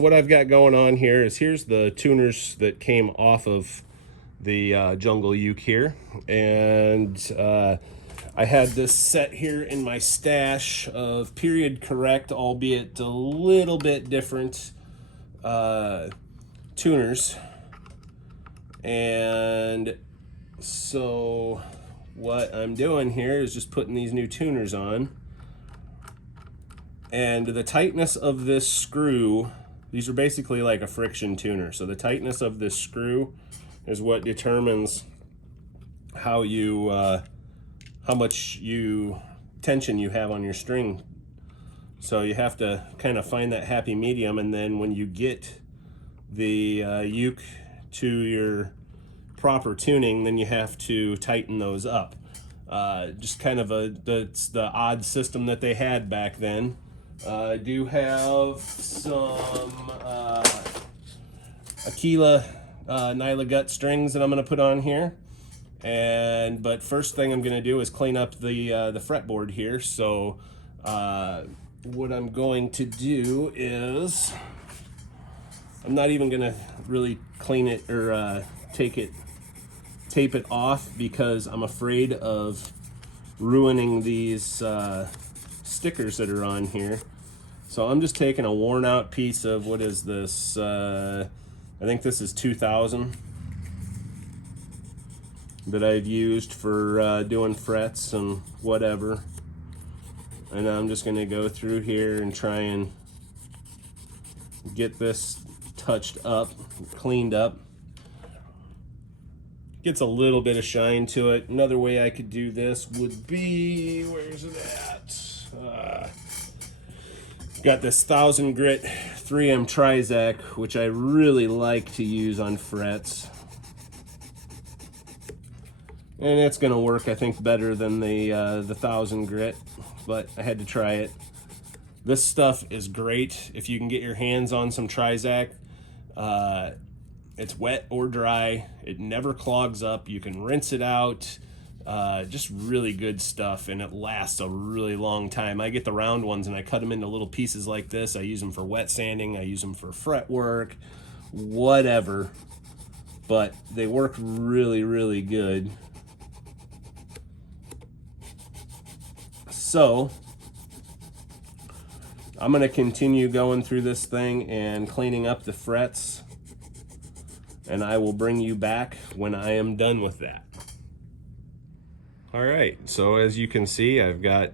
so what I've got going on here is here's the tuners that came off of the Jungle Uke here, and I had this set here in my stash of period correct, albeit a little bit different tuners. And so what I'm doing here is just putting these new tuners on. And the tightness of this screw, these are basically like a friction tuner. So the tightness of this screw is what determines how much tension you have on your string. So you have to kind of find that happy medium, and then when you get the uke to your proper tuning, then you have to tighten those up. Just kind of the odd system that they had back then. I do have some Aquila Nyla gut strings that I'm going to put on here, but first thing I'm going to do is clean up the fretboard here. So what I'm going to do is, I'm not even going to really clean it or tape it off, because I'm afraid of ruining these stickers that are on here. So I'm just taking a worn out piece of, what is this? I think this is 2000 that I've used for doing frets and whatever. And I'm just going to go through here and try and get this touched up, cleaned up. Gets a little bit of shine to it. Another way I could do this would be, where's it at? Got this 1000 grit 3M Trizac, which I really like to use on frets. And it's gonna work, I think, better than the 1000 grit, but I had to try it. This stuff is great if you can get your hands on some Trizac. It's wet or dry. It never clogs up. You can rinse it out. Just really good stuff, and it lasts a really long time. I get the round ones and I cut them into little pieces like this. I use them for wet sanding. I use them for fret work, whatever. But they work really, really good. So I'm going to continue going through this thing and cleaning up the frets, and I will bring you back when I am done with that. All right, so as you can see, I've got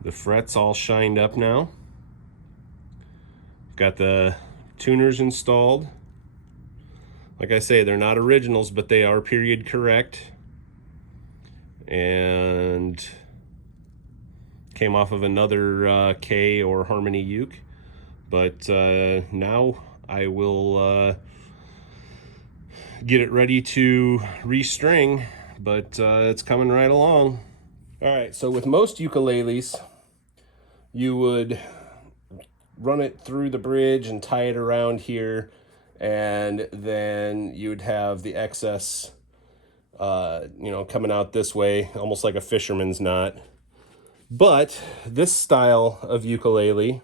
the frets all shined up now. Got the tuners installed. Like I say, they're not originals, but they are period correct. And came off of another Kay or Harmony Uke. But now I will get it ready to restring, but it's coming right along. All right, so with most ukuleles, you would run it through the bridge and tie it around here, and then you would have the excess, coming out this way, almost like a fisherman's knot. But this style of ukulele,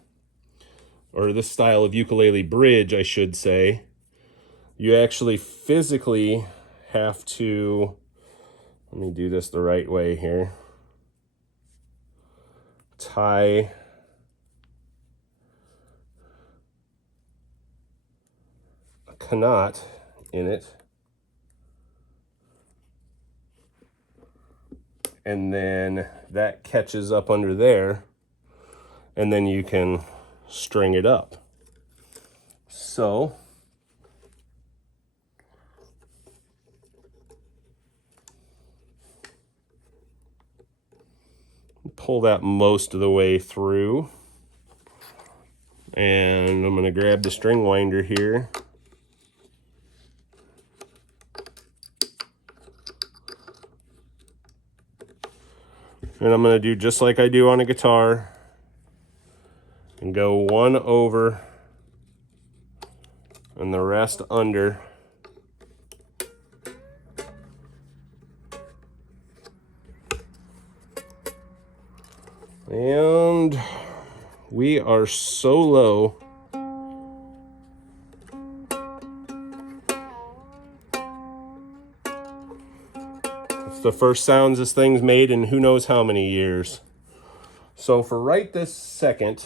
or this style of ukulele bridge, I should say, you actually physically have to, let me do this the right way here, tie a knot in it, and then that catches up under there, and then you can string it up. So pull that most of the way through, and I'm going to grab the string winder here, and I'm going to do just like I do on a guitar and go one over and the rest under. And we are so low It's the first sounds this thing's made in who knows how many years. So for right this second,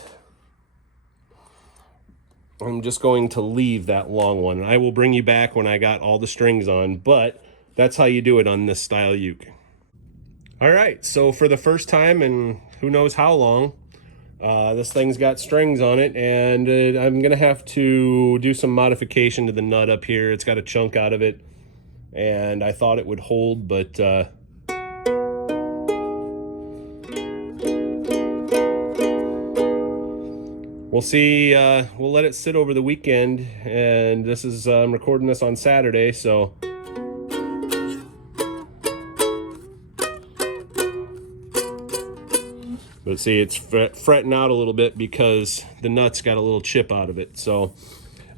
I'm just going to leave that long one. I will bring you back when I got all the strings on, but that's how you do it on this style uke. All right, so for the first time in who knows how long, this thing's got strings on it, and I'm gonna have to do some modification to the nut up here. It's got a chunk out of it, and I thought it would hold, but we'll see. We'll let it sit over the weekend, and this is I'm recording this on Saturday, so but see, it's fretting out a little bit because the nut's got a little chip out of it. So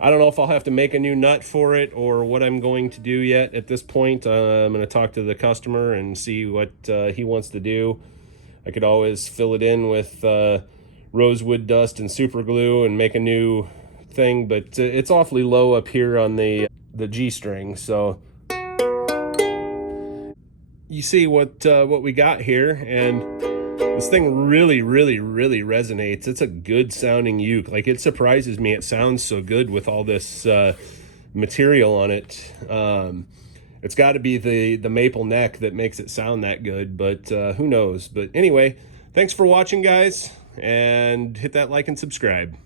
I don't know if I'll have to make a new nut for it or what I'm going to do yet at this point. I'm going to talk to the customer and see what he wants to do. I could always fill it in with rosewood dust and super glue and make a new thing, but it's awfully low up here on the G string. So you see what we got here, and this thing really resonates. It's a good sounding uke. Like, it surprises me it sounds so good with all this material on it. It's got to be the maple neck that makes it sound that good, but who knows. But anyway, thanks for watching, guys, and hit that like and subscribe.